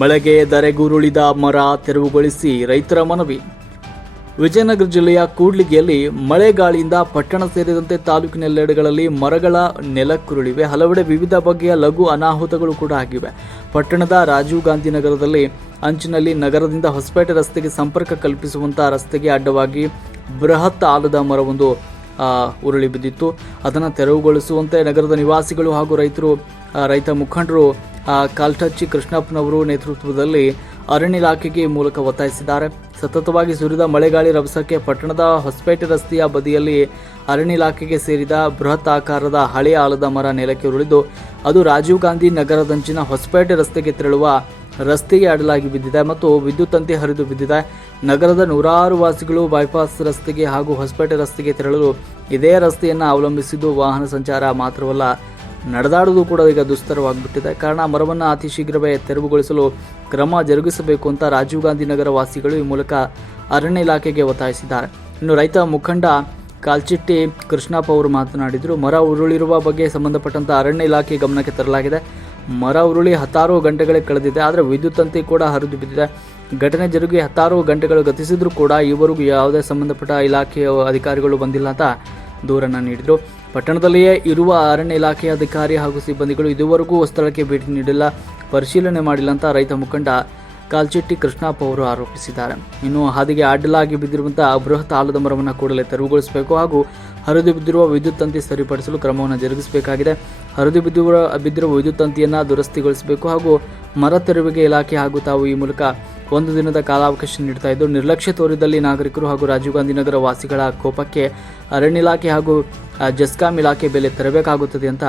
ಮಳೆಗೆ ಧರೆಗುರುಳಿದ ಮರ ತೆರವುಗೊಳಿಸಿ ರೈತರ ಮನವಿ. ವಿಜಯನಗರ ಜಿಲ್ಲೆಯ ಕೂಡ್ಲಿಗಿಯಲ್ಲಿ ಮಳೆಗಾಳಿಯಿಂದ ಪಟ್ಟಣ ಸೇರಿದಂತೆ ತಾಲೂಕಿನೆಲ್ಲೆಡೆಗಳಲ್ಲಿ ಮರಗಳ ನೆಲಕ್ಕುರುಳಿವೆ. ಹಲವೆಡೆ ವಿವಿಧ ಬಗೆಯ ಲಘು ಅನಾಹುತಗಳು ಕೂಡ ಆಗಿವೆ. ಪಟ್ಟಣದ ರಾಜೀವ್ ಗಾಂಧಿ ನಗರದಲ್ಲಿ ಅಂಚಿನಲ್ಲಿ ನಗರದಿಂದ ಹೊಸಪೇಟೆ ರಸ್ತೆಗೆ ಸಂಪರ್ಕ ಕಲ್ಪಿಸುವಂತಹ ರಸ್ತೆಗೆ ಅಡ್ಡವಾಗಿ ಬೃಹತ್ ಆಲದ ಮರವೊಂದು ಉರುಳಿ ಬಿದ್ದಿತ್ತು. ಅದನ್ನು ತೆರವುಗೊಳಿಸುವಂತೆ ನಗರದ ನಿವಾಸಿಗಳು ಹಾಗೂ ರೈತ ಮುಖಂಡರು ಕಾಲ್ಟಚ್ಚಿ ಕೃಷ್ಣಪ್ಪನವರು ನೇತೃತ್ವದಲ್ಲಿ ಅರಣ್ಯ ಇಲಾಖೆಗೆ ಈ ಮೂಲಕ ಒತ್ತಾಯಿಸಿದ್ದಾರೆ. ಸತತವಾಗಿ ಸುರಿದ ಮಳೆಗಾಳಿ ರಭಸಕ್ಕೆ ಪಟ್ಟಣದ ಹೊಸಪೇಟೆ ರಸ್ತೆಯ ಬದಿಯಲ್ಲಿ ಅರಣ್ಯ ಇಲಾಖೆಗೆ ಸೇರಿದ ಬೃಹತ್ ಆಕಾರದ ಹಳೆಯ ಆಲದ ಮರ ನೆಲಕ್ಕೆ ಉರುಳಿದ್ದು ಅದು ರಾಜೀವ್ ಗಾಂಧಿ ನಗರದಂಚಿನ ಹೊಸಪೇಟೆ ರಸ್ತೆಗೆ ತೆರಳುವ ರಸ್ತೆಗೆ ಅಡ್ಡಲಾಗಿ ಬಿದ್ದಿದೆ ಮತ್ತು ವಿದ್ಯುತ್ ತಂತಿ ಹರಿದು ಬಿದ್ದಿದೆ. ನಗರದ ನೂರಾರು ವಾಸಿಗಳು ಬೈಪಾಸ್ ರಸ್ತೆಗೆ ಹಾಗೂ ಹೊಸಪೇಟೆ ರಸ್ತೆಗೆ ತೆರಳಲು ಇದೇ ರಸ್ತೆಯನ್ನು ಅವಲಂಬಿಸಿದ್ದು ವಾಹನ ಸಂಚಾರ ಮಾತ್ರವಲ್ಲ ನಡೆದಾಡುವುದು ಕೂಡ ಈಗ ದುಸ್ತರವಾಗಿಬಿಟ್ಟಿದೆ. ಕಾರಣ ಮರವನ್ನು ಅತಿ ಶೀಘ್ರವೇ ತೆರವುಗೊಳಿಸಲು ಕ್ರಮ ಜರುಗಿಸಬೇಕು ಅಂತ ರಾಜೀವ್ ಗಾಂಧಿ ನಗರ ವಾಸಿಗಳು ಈ ಮೂಲಕ ಅರಣ್ಯ ಇಲಾಖೆಗೆ ಒತ್ತಾಯಿಸಿದ್ದಾರೆ. ಇನ್ನು ರೈತ ಮುಖಂಡ ಕಾಲ್ಚಿಟ್ಟಿ ಕೃಷ್ಣಪ್ಪ ಅವರು ಮಾತನಾಡಿದರು. ಮರ ಉರುಳಿರುವ ಬಗ್ಗೆ ಸಂಬಂಧಪಟ್ಟಂತ ಅರಣ್ಯ ಇಲಾಖೆ ಗಮನಕ್ಕೆ ತರಲಾಗಿದೆ. ಮರ ಉರುಳಿ 10 ಗಂಟೆಗಳೇ ಕಳೆದಿದೆ. ಆದರೆ ವಿದ್ಯುತ್ ತಂತಿ ಕೂಡ ಹರಿದು ಬಿದ್ದಿದೆ. ಘಟನೆ ಜರುಗಿ 10 ಗಂಟೆಗಳು ಗತಿಸಿದ್ರೂ ಕೂಡ ಈವರೆಗೂ ಯಾವುದೇ ಸಂಬಂಧಪಟ್ಟ ಇಲಾಖೆಯ ಅಧಿಕಾರಿಗಳು ಬಂದಿಲ್ಲ ಅಂತ ದೂರನ್ನು ನೀಡಿದರು. ಪಟ್ಟಣದಲ್ಲಿಯೇ ಇರುವ ಅರಣ್ಯ ಇಲಾಖೆಯ ಅಧಿಕಾರಿ ಹಾಗೂ ಸಿಬ್ಬಂದಿಗಳು ಇದುವರೆಗೂ ಸ್ಥಳಕ್ಕೆ ಭೇಟಿ ನೀಡಿಲ್ಲ, ಪರಿಶೀಲನೆ ಮಾಡಿಲ್ಲ ಅಂತ ರೈತ ಮುಖಂಡ ಕಾಲ್ಚಿಟ್ಟಿ ಕೃಷ್ಣಪ್ಪ ಅವರು ಆರೋಪಿಸಿದ್ದಾರೆ. ಇನ್ನು ಹಾದಿಗೆ ಅಡ್ಡಲಾಗಿ ಬಿದ್ದಿರುವಂತಹ ಬೃಹತ್ ಆಲದ ಮರವನ್ನು ಕೂಡಲೇ ತೆರವುಗೊಳಿಸಬೇಕು ಹಾಗೂ ಹರಿದು ಬಿದ್ದಿರುವ ವಿದ್ಯುತ್ ತಂತಿ ಸರಿಪಡಿಸಲು ಕ್ರಮವನ್ನು ಜರುಗಿಸಬೇಕಾಗಿದೆ. ಹರಿದು ಬಿದ್ದಿರುವ ವಿದ್ಯುತ್ ತಂತಿಯನ್ನು ದುರಸ್ತಿಗೊಳಿಸಬೇಕು ಹಾಗೂ ಮರ ತೆರವಿಗೆ ಇಲಾಖೆ ಹಾಗೂ ತಾವು ಈ ಮೂಲಕ 1 ದಿನದ ಕಾಲಾವಕಾಶ ನೀಡ್ತಾ ಇದ್ದು, ನಿರ್ಲಕ್ಷ್ಯ ತೋರಿದಲ್ಲಿ ನಾಗರಿಕರು ಹಾಗೂ ರಾಜೀವ್ ಗಾಂಧಿ ನಗರ ವಾಸಿಗಳ ಕೋಪಕ್ಕೆ ಅರಣ್ಯ ಇಲಾಖೆ ಹಾಗೂ ಜೆಸ್ಕಾಂ ಇಲಾಖೆ ಬೆಲೆ ತೆರಬೇಕಾಗುತ್ತದೆ ಅಂತ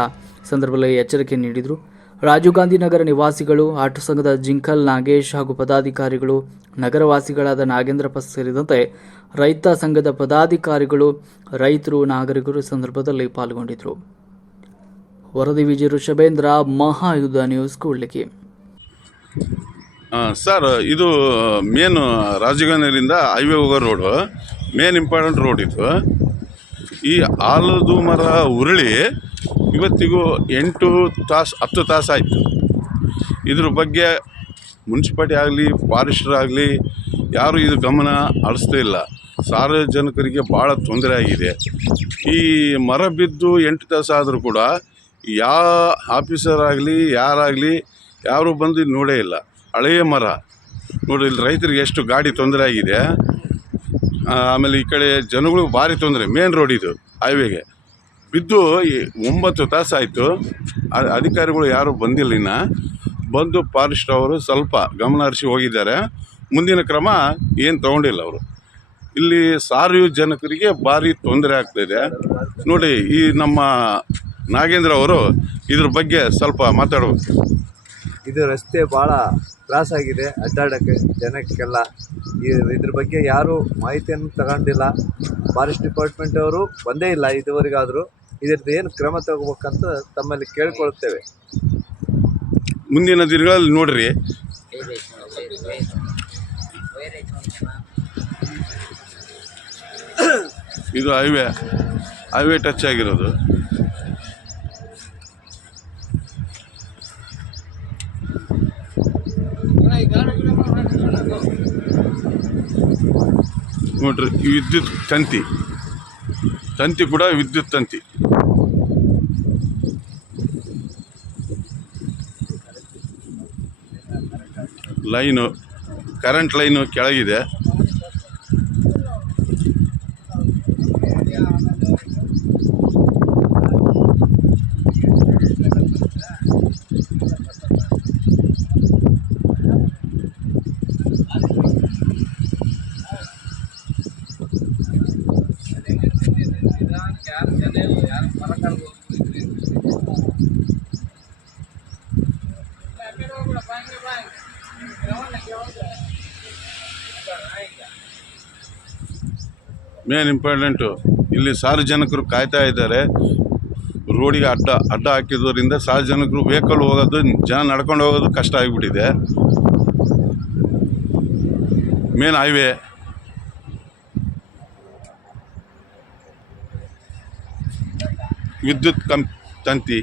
ಸಂದರ್ಭದಲ್ಲಿ ಎಚ್ಚರಿಕೆ ನೀಡಿದರು. ರಾಜೀವ್ ಗಾಂಧಿ ನಗರ ನಿವಾಸಿಗಳು, ಆಟೋ ಸಂಘದ ಜಿಂಕಲ್ ನಾಗೇಶ್ ಹಾಗೂ ಪದಾಧಿಕಾರಿಗಳು, ನಗರವಾಸಿಗಳಾದ ನಾಗೇಂದ್ರಪ್ಪ ಸೇರಿದಂತೆ ರೈತ ಸಂಘದ ಪದಾಧಿಕಾರಿಗಳು, ರೈತರು, ನಾಗರಿಕರು ಸಂದರ್ಭದಲ್ಲಿ ಪಾಲ್ಗೊಂಡಿದ್ದರು. ವರದಿ ವಿಜಯ ಋಷಭೇಂದ್ರ, ಮಹಾಯುದ್ಧ ನ್ಯೂಸ್, ಕೂಡ್ಲಿಗಿ. ಸರ್, ಇದು ಮೇನ್ ರಾಜೀವ್ ಗಾಂಧಿಯಿಂದ ಹೈವೇ ಹೋಗೋ ರೋಡು, ಮೇನ್ ಇಂಪಾರ್ಟೆಂಟ್ ರೋಡ್ ಇದು. ಈ ಆಲದ ಮರ ಉರುಳಿ ಇವತ್ತಿಗೂ 8 ತಾಸು 10 ತಾಸು ಆಯಿತು. ಇದ್ರ ಬಗ್ಗೆ ಮುನ್ಸಿಪಾಲ್ಟಿ ಆಗಲಿ ಫಾರೆಸ್ಟರ್ ಆಗಲಿ ಯಾರೂ ಇದು ಗಮನ ಹರಿಸ್ತಾ ಇಲ್ಲ. ಸಾರ್ವಜನಿಕರಿಗೆ ಭಾಳ ತೊಂದರೆ ಆಗಿದೆ. ಈ ಮರ ಬಿದ್ದು 8 ತಾಸು ಆದರೂ ಕೂಡ ಯಾವ ಆಫೀಸರ್ ಆಗಲಿ ಯಾರು ಬಂದು ನೋಡೇ ಇಲ್ಲ. ಹಳೆಯ ಮರ ನೋಡಿ, ಇಲ್ಲಿ ರೈತರಿಗೆ ಎಷ್ಟು ಗಾಡಿ ತೊಂದರೆ ಆಗಿದೆ. ಆಮೇಲೆ ಈ ಕಡೆ ಜನಗಳಿಗೆ ಭಾರಿ ತೊಂದರೆ. ಮೇನ್ ರೋಡ್ ಇದು, ಹೈವೇಗೆ ಬಿದ್ದು 9 ತಾಸು ಆಯಿತು. ಅಧಿಕಾರಿಗಳು ಯಾರೂ ಬಂದಿಲ್ಲ. ಇನ್ನು ಬಂದು ಫಾರೆಸ್ಟ್ ಅವರು ಸ್ವಲ್ಪ ಗಮನ ಹರಿಸಿ ಹೋಗಿದ್ದಾರೆ. ಮುಂದಿನ ಕ್ರಮ ಏನು ತಗೊಂಡಿಲ್ಲ ಅವರು. ಇಲ್ಲಿ ಸಾರ್ವಜನಿಕರಿಗೆ ಭಾರಿ ತೊಂದರೆ ಆಗ್ತಾಯಿದೆ. ನೋಡಿ, ಈ ನಮ್ಮ ನಾಗೇಂದ್ರ ಅವರು ಇದ್ರ ಬಗ್ಗೆ ಸ್ವಲ್ಪ ಮಾತಾಡಬೇಕು. ಇದು ರಸ್ತೆ ಭಾಳ ತ್ರಾಸಾಗಿದೆ ಅಡ್ಡಾಡೋಕ್ಕೆ ಜನಕ್ಕೆಲ್ಲ. ಇದ್ರ ಬಗ್ಗೆ ಯಾರೂ ಮಾಹಿತಿಯನ್ನು ತಗೊಂಡಿಲ್ಲ. ಫಾರೆಸ್ಟ್ ಡಿಪಾರ್ಟ್ಮೆಂಟ್ ಅವರು ಬಂದೇ ಇಲ್ಲ ಇದುವರೆಗಾದರೂ. ಇದ್ರದ್ದು ಏನು ಕ್ರಮ ತಗೋಬೇಕಂತ ತಮ್ಮಲ್ಲಿ ಕೇಳ್ಕೊಳ್ತೇವೆ. ಮುಂದಿನ ದಿನಗಳಲ್ಲಿ ನೋಡ್ರಿ, ಇದು ಹೈವೇ ಟಚ್ ಆಗಿರೋದು. ನೋಡ್ರಿ, ವಿದ್ಯುತ್ ತಂತಿ ಕೂಡ ವಿದ್ಯುತ್ ತಂತಿ. ಕರೆಂಟ್ ಲೈನು ಕೆಳಗಿದೆ. ಮೇನ್ ಇಂಪಾರ್ಟೆಂಟು ಇಲ್ಲಿ ಸಾರ್ವಜನಿಕರು ಕಾಯ್ತಾ ಇದ್ದಾರೆ. ರೋಡಿಗೆ ಅಡ್ಡ ಹಾಕಿದ್ರಿಂದ ಸಾರ್ವಜನಿಕರು ವೆಹಿಕಲ್ ಹೋಗೋದು, ಜನ ನಡ್ಕೊಂಡು ಹೋಗೋದು ಕಷ್ಟ ಆಗಿಬಿಟ್ಟಿದೆ. ಮೇನ್ ಹೈವೇ ವಿದ್ಯುತ್ ತಂತಿ.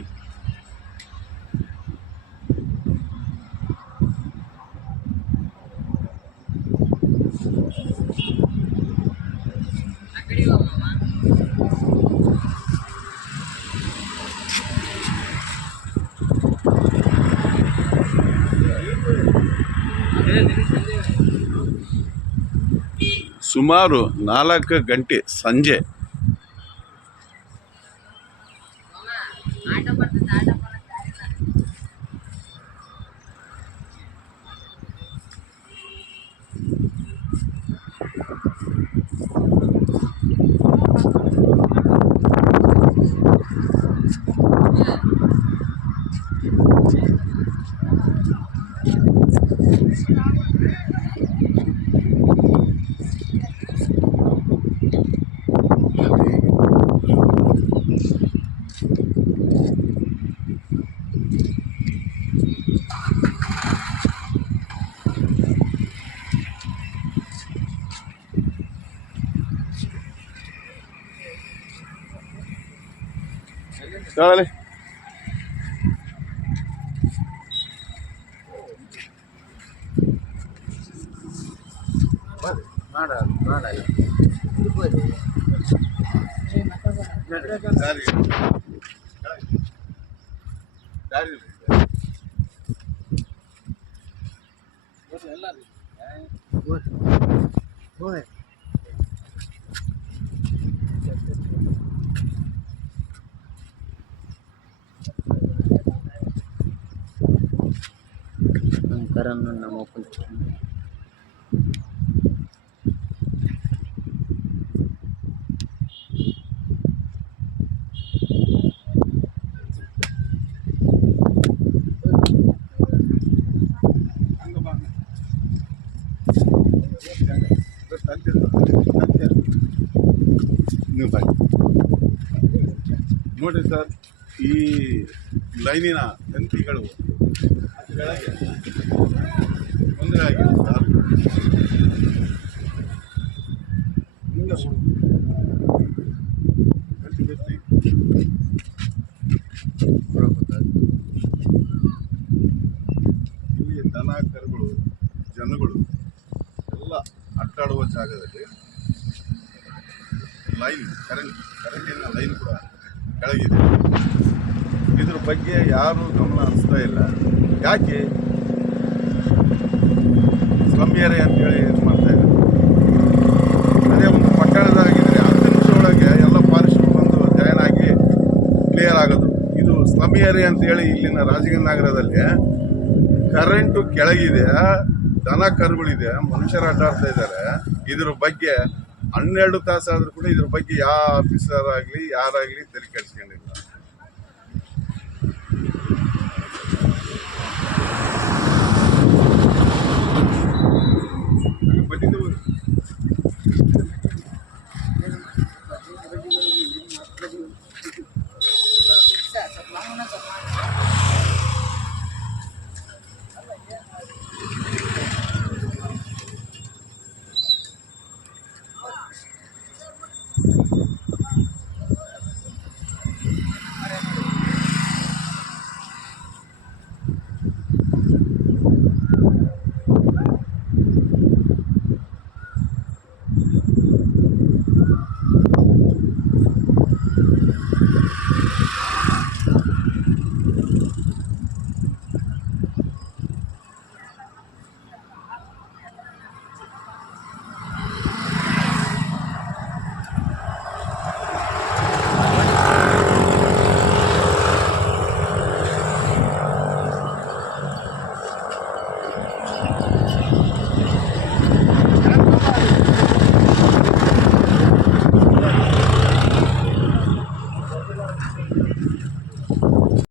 ಸುಮಾರು 4 ಗಂಟೆ ಸಂಜೆ ಹೇಳಲಿ ನೀವು ಬನ್ನಿ ನೋಡಿರಿ ಸರ್, ಈ ಲೈನಿನ ತಂತಿಗಳು ಕೆಳಗೆ ತೊಂದರೆ ಆಗಿದೆ ಸರ್. ಹಿಂಗೆ ಗಟ್ಟಿ ಇಲ್ಲಿ ದನ ಕರುಗಳು ಜನಗಳು ಎಲ್ಲ ಅಡ್ಡಾಡುವ ಜಾಗದಲ್ಲಿ ಲೈನ್ ಕರೆಂಟಿನ ಲೈನ್ ಕೂಡ ಕೆಳಗಿದೆ. ಇದ್ರ ಬಗ್ಗೆ ಯಾರೂ ಗಮನ ಹರಿಸ್ತಾ ಇಲ್ಲ. ಯಾಕೆ ಸ್ಲಮ್ ಏರಿಯಾ ಅಂತೇಳಿ ಇದು ಮಾಡ್ತಾ ಇದ್ದಾರೆ. ಅದೇ ಒಂದು ಪಟ್ಟಣದಾಗಿದ್ರೆ 10 ನಿಮಿಷ ಒಳಗೆ ಎಲ್ಲ ಫಾರೆಸ್ಟ್ ಬಂದು ಜಾಯ್ನ್ ಆಗಿ ಕ್ಲಿಯರ್ ಆಗೋದು. ಇದು ಸ್ಲಮ್ ಏರಿಯಾ ಅಂತೇಳಿ ಇಲ್ಲಿನ ರಾಜಗಿರಿ ನಗರದಲ್ಲಿ ಕರೆಂಟು ಕೆಳಗಿದೆ, ದನ ಕರುಗಳಿದೆ, ಮನುಷ್ಯರು ಅಡ್ಡಾಡ್ತಾ ಇದ್ದಾರೆ. ಇದ್ರ ಬಗ್ಗೆ 12 ತಾಸಾದರೂ ಕೂಡ ಇದ್ರ ಬಗ್ಗೆ ಯಾವ ಆಫೀಸರ್ ಆಗಲಿ ಯಾರಾಗಲಿ ತಲೆ ಕೆಡಿಸ್ಕೊಂಡಿಲ್ಲ.